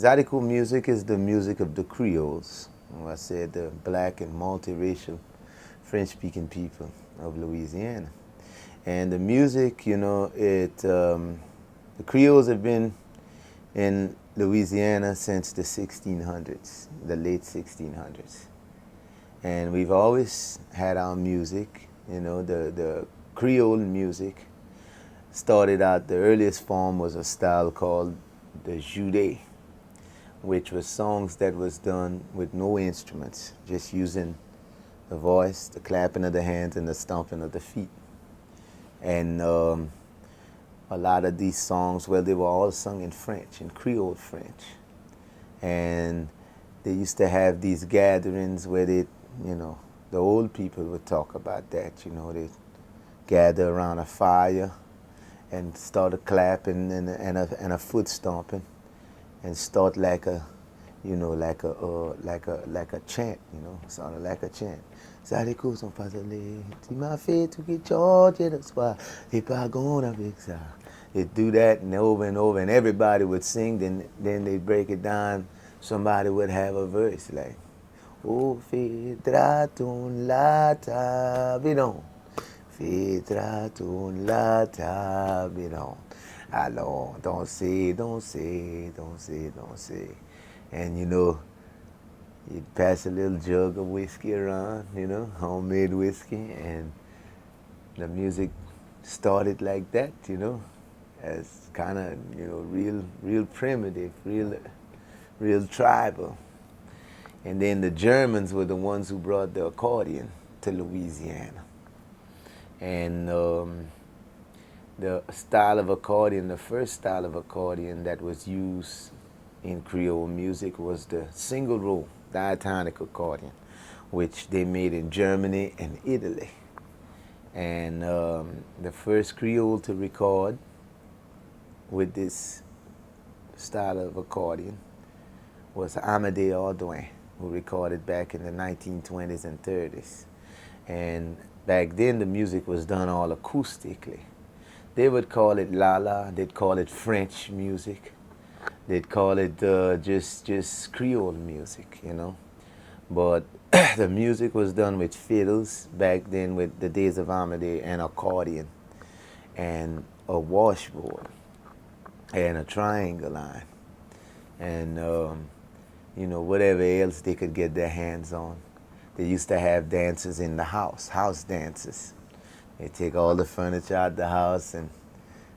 Zydeco music is the music of the Creoles. I said the black and multiracial French-speaking people of Louisiana. And the music, you know, the Creoles have been in Louisiana since the 1600s, the late 1600s. And we've always had our music, you know, the Creole music started out, the earliest form was a style called the Jude, which was songs that was done with no instruments, just using the voice, the clapping of the hands, and the stomping of the feet. And a lot of these songs, well, they were all sung in French, in Creole French. And they used to have these gatherings where they, you know, the old people would talk about that, you know, they'd gather around a fire and start a clapping and a foot stomping and start like a, you know, like a chant, you know, sounded like a chant. Zydeco sont pas allés, tu m'as fait tout qui George de soir, et pas gone avec ça. They'd do that and over, and everybody would sing, then they'd break it down. Somebody would have a verse like, oh, fedra ton la tabidon, fedra ton la tabidon. Alors, danser, danser, danser, danser. And you know, you'd pass a little jug of whiskey around, you know, homemade whiskey, and the music started like that, you know, as kind of, you know, real primitive, real tribal. And then the Germans were the ones who brought the accordion to Louisiana. And the style of accordion, the first style of accordion that was used in Creole music was the single roll diatonic accordion, which they made in Germany and Italy. And the first Creole to record with this style of accordion was Amédée Audouin, who recorded back in the 1920s and 30s. And back then the music was done all acoustically. They would call it la-la, they'd call it French music, they'd call it just Creole music, you know. But the music was done with fiddles back then, with the days of Amédée, and accordion, and a washboard, and a triangle line, and you know, whatever else they could get their hands on. They used to have dances in the house dances. They take all the furniture out the house and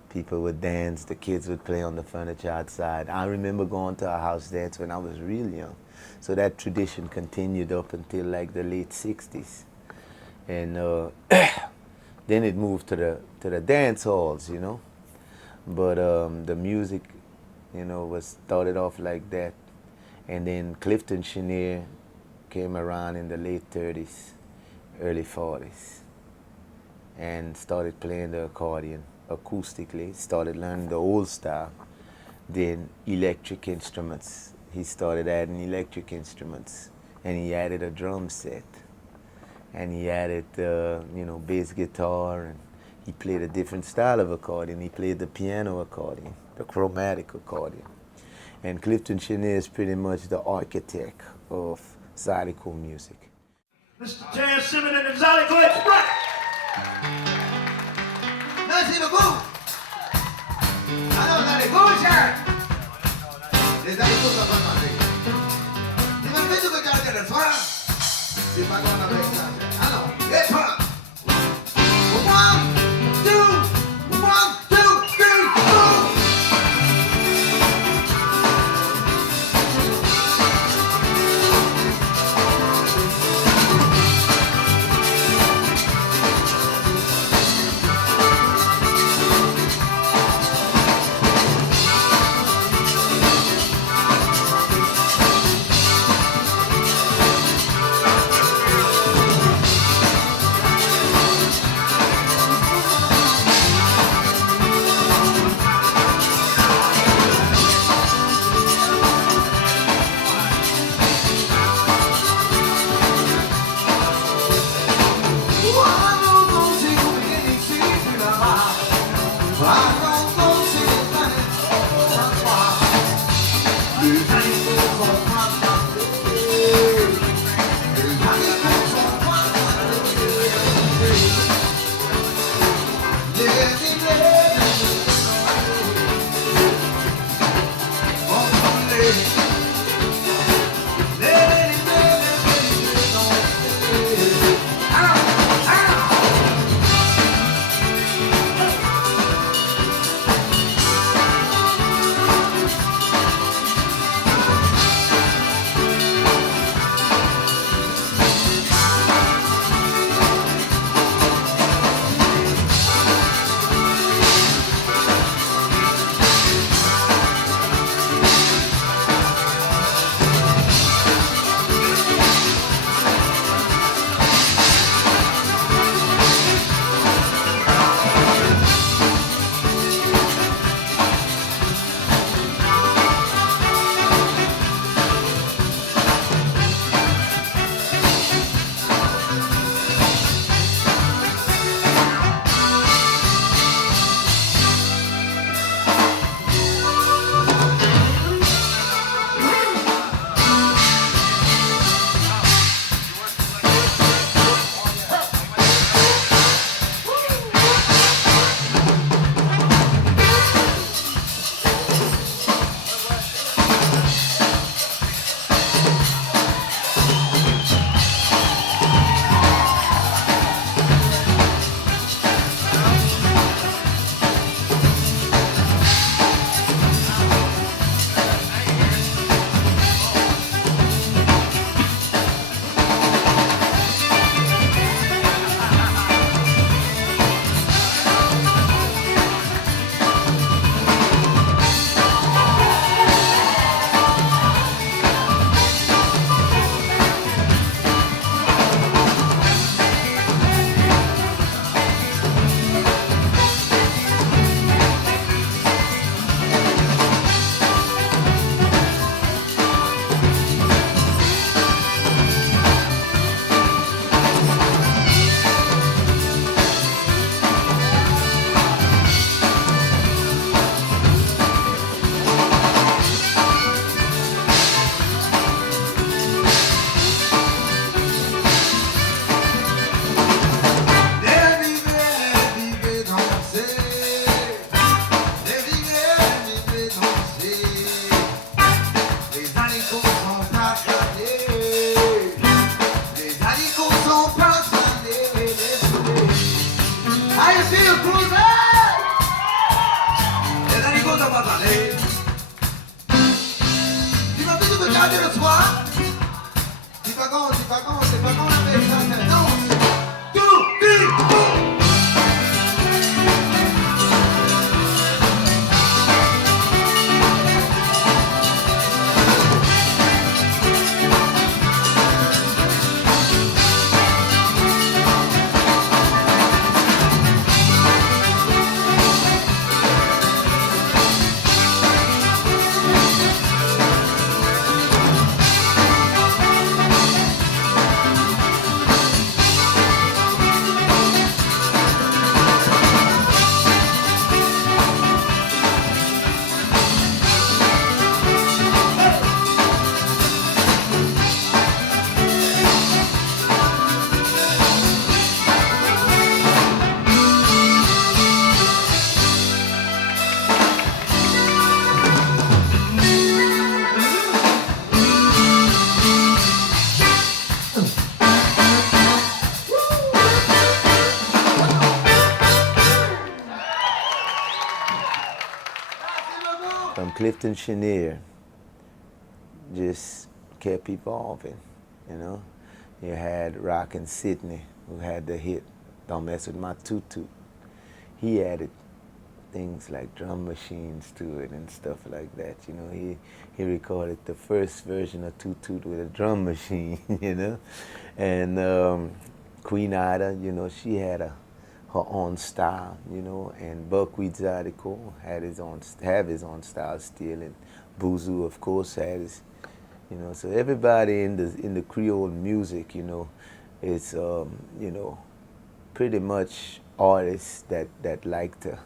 people would dance, the kids would play on the furniture outside. I remember going to a house dance when I was real young. So that tradition continued up until like the late 60s. And then it moved to the dance halls, you know. But the music, you know, was started off like that. And then Clifton Chenier came around in the late 30s, early 40s, and started playing the accordion acoustically, started learning the old style. Then electric instruments. He started adding electric instruments, and he added a drum set, and he added, you know, bass guitar, and he played a different style of accordion. He played the piano accordion, the chromatic accordion. And Clifton Chenier is pretty much the architect of Zydeco music. Mr. Terrance, Simien and the Zydeco Express! Merci beaucoup. Alors, Zydeco, cher. Les Zydeco sont pas marrés. Tu m'as fait de regarder le soir? C'est pas qu'on avec ça. Alors, et toi? 1, 2, 1, 2, 3, 4. Plus From Clifton Chenier, just kept evolving, you know. You had Rockin' Sidney, who had the hit Don't Mess With My Toot Toot. He added things like drum machines to it and stuff like that, you know. He recorded the first version of Toot Toot with a drum machine, you know. And Queen Ida, you know, she had her own style, you know, and Buckwheat Zydeco have his own style still, and Boozoo, of course, had his, you know. So everybody in the Creole music, you know, is you know, pretty much artists that like to,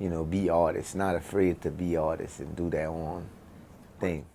you know, be artists, not afraid to be artists and do their own thing.